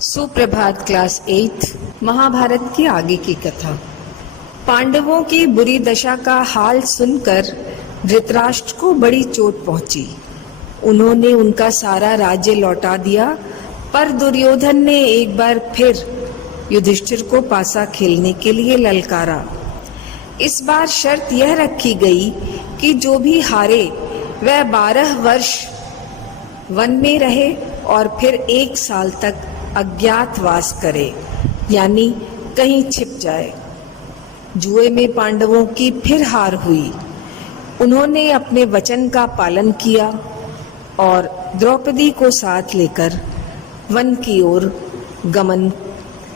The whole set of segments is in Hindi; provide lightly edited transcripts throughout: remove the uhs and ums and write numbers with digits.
सुप्रभात क्लास 8 महाभारत की आगे की कथा। पांडवों की बुरी दशा का हाल सुनकर धृतराष्ट्र को बड़ी चोट पहुंची। उन्होंने उनका सारा राज्य लौटा दिया, पर दुर्योधन ने एक बार फिर युधिष्ठिर को पासा खेलने के लिए ललकारा। इस बार शर्त यह रखी गई कि जो भी हारे वह 12 वर्ष वन में रहे और फिर 1 साल तक अज्ञातवास करे, यानी कहीं छिप जाए। जुए में पांडवों की फिर हार हुई। उन्होंने अपने वचन का पालन किया और द्रौपदी को साथ लेकर वन की ओर गमन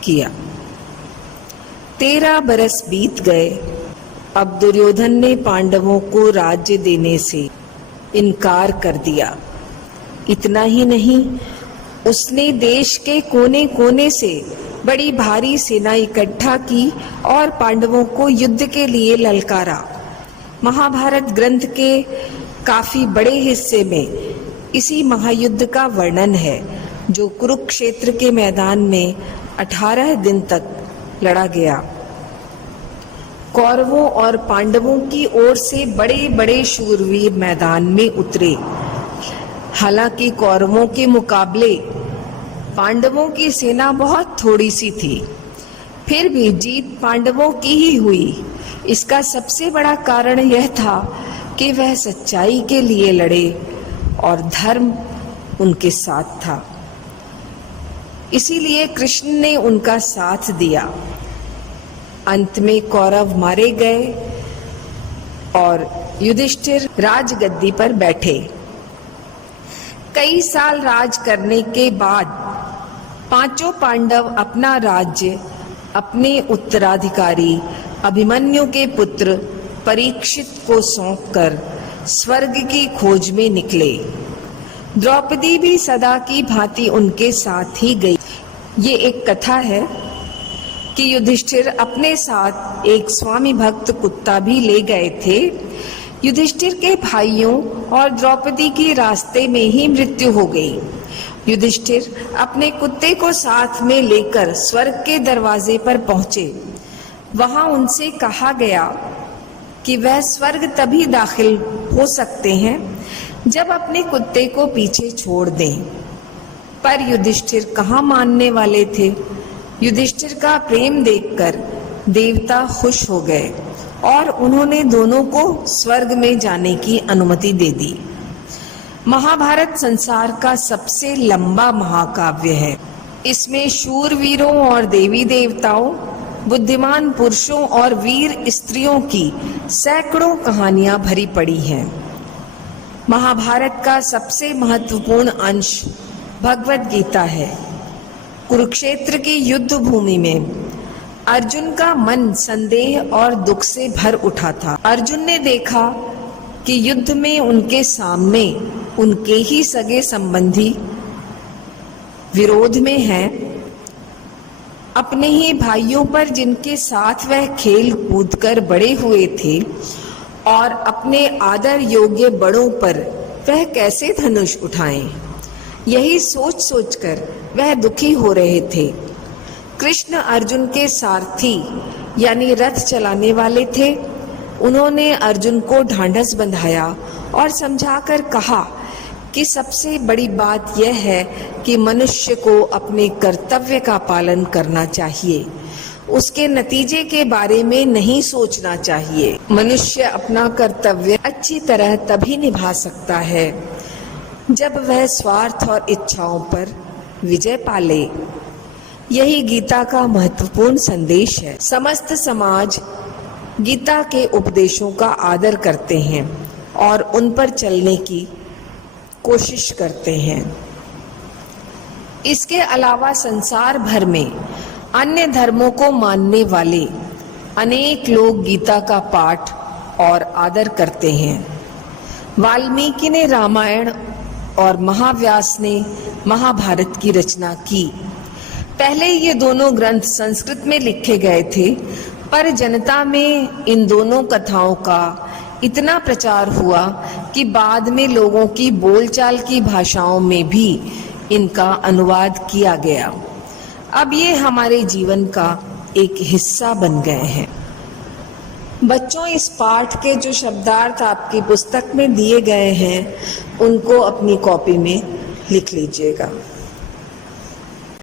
किया। 13 बरस बीत गए। अब दुर्योधन ने पांडवों को राज्य देने से इनकार कर दिया। इतना ही नहीं, उसने देश के कोने कोने से बड़ी भारी सेना इकट्ठा की और पांडवों को युद्ध के लिए ललकारा। महाभारत ग्रंथ के काफी बड़े हिस्से में इसी महायुद्ध का वर्णन है, जो कुरुक्षेत्र के मैदान में 18 दिन तक लड़ा गया। कौरवों और पांडवों की ओर से बड़े बड़े शूरवीर मैदान में उतरे। हालांकि कौरवों के मुकाबले पांडवों की सेना बहुत थोड़ी सी थी, फिर भी जीत पांडवों की ही हुई। इसका सबसे बड़ा कारण यह था कि वह सच्चाई के लिए लड़े और धर्म उनके साथ था। इसीलिए कृष्ण ने उनका साथ दिया। अंत में कौरव मारे गए और युधिष्ठिर राजगद्दी पर बैठे। कई साल राज करने के बाद पांचों पांडव अपना राज्य अपने उत्तराधिकारी अभिमन्यु के पुत्र परीक्षित को सौंपकर स्वर्ग की खोज में निकले। द्रौपदी भी सदा की भांति उनके साथ ही गई। ये एक कथा है कि युधिष्ठिर अपने साथ एक स्वामी भक्त कुत्ता भी ले गए थे। युधिष्ठिर के भाइयों और द्रौपदी की रास्ते में ही मृत्यु हो गई। युधिष्ठिर अपने कुत्ते को साथ में लेकर स्वर्ग के दरवाजे पर पहुंचे। वहां उनसे कहा गया कि वह स्वर्ग तभी दाखिल हो सकते हैं जब अपने कुत्ते को पीछे छोड़ दें। पर युधिष्ठिर कहाँ मानने वाले थे। युधिष्ठिर का प्रेम देखकर देवता खुश हो गए और उन्होंने दोनों को स्वर्ग में जाने की अनुमति दे दी। महाभारत संसार का सबसे लंबा महाकाव्य है। इसमें शूरवीरों और देवी देवताओं, बुद्धिमान पुरुषों और वीर स्त्रियों की सैकड़ों कहानियां भरी पड़ी हैं। महाभारत का सबसे महत्वपूर्ण अंश भगवद गीता है। कुरुक्षेत्र की युद्ध भूमि में अर्जुन का मन संदेह और दुख से भर उठा था। अर्जुन ने देखा कि युद्ध में उनके सामने उनके ही सगे संबंधी विरोध में हैं। अपने ही भाइयों पर जिनके साथ वह खेल कूद कर बड़े हुए थे और अपने आदर योग्य बड़ों पर वह कैसे धनुष उठाएं, यही सोच सोचकर वह दुखी हो रहे थे। कृष्ण अर्जुन के सारथी यानी रथ चलाने वाले थे। उन्होंने अर्जुन को ढांढस बंधाया और समझाकर कहा कि सबसे बड़ी बात यह है कि मनुष्य को अपने कर्तव्य का पालन करना चाहिए, उसके नतीजे के बारे में नहीं सोचना चाहिए। मनुष्य अपना कर्तव्य अच्छी तरह तभी निभा सकता है जब वह स्वार्थ और इच्छाओं पर विजय पाले। यही गीता का महत्वपूर्ण संदेश है। समस्त समाज गीता के उपदेशों का आदर करते हैं और उन पर चलने की कोशिश करते हैं। इसके अलावा संसार भर में अन्य धर्मों को मानने वाले अनेक लोग गीता का पाठ और आदर करते हैं। वाल्मीकि ने रामायण और महाव्यास ने महाभारत की रचना की। पहले ये दोनों ग्रंथ संस्कृत में लिखे गए थे, पर जनता में इन दोनों कथाओं का इतना प्रचार हुआ कि बाद में लोगों की बोलचाल की भाषाओं में भी इनका अनुवाद किया गया। अब ये हमारे जीवन का एक हिस्सा बन गए हैं। बच्चों, इस पाठ के जो शब्दार्थ आपकी पुस्तक में दिए गए हैं उनको अपनी कॉपी में लिख लीजिएगा।